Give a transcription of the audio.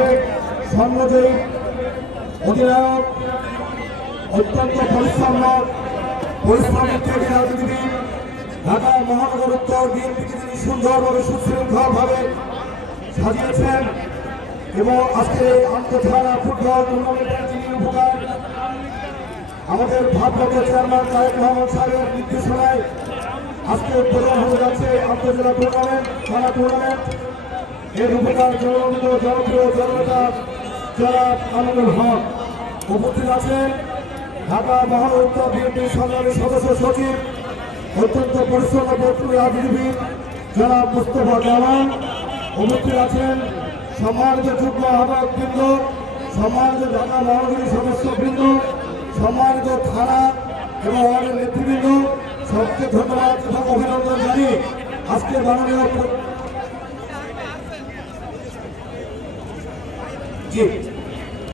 সাবেক স্বর্ণজয়ী অধিনায়ক, অত্যন্ত পরিশ্রমিক রাজনীতিবিদ, ঢাকা মহানগর উত্তর বিএনপিকে তিনি সুন্দরভাবে সুশৃঙ্খলভাবে সাজিয়েছেন এবং আজকে আন্তঃথানা ফুটবল টুর্নামেন্টের যিনি উপকার আমাদের ভারপ্রাপ্ত চেয়ারম্যান তারেক রহমান সাহেবের নির্দেশনায় আজকে উদ্বোধন হতে যাচ্ছে আন্তঃজেলা টুর্নামেন্ট, থানা টুর্নামেন্ট। এর উপকার জনপ্রিয় জননেতা জনাব আমিনুল হক উপস্থিত আছেন। ঢাকা মহানগর উত্তর বিএনপির সংগ্রামী সদস্য সচিব, অত্যন্ত পরিশ্রমী রাজনীতিবিদ জনাব মুস্তফা জামান উপস্থিত আছেন। সম্মানিত যুগ্ম আহ্বায়কবৃন্দ, সম্মানিত ঢাকা মহানগরী সদস্যবৃন্দ, সম্মানিত থানা এবং আমাদের নেতৃবৃন্দ, সবকে ধন্যবাদ এবং অভিনন্দন জানিয়ে আজকে মাননীয় জি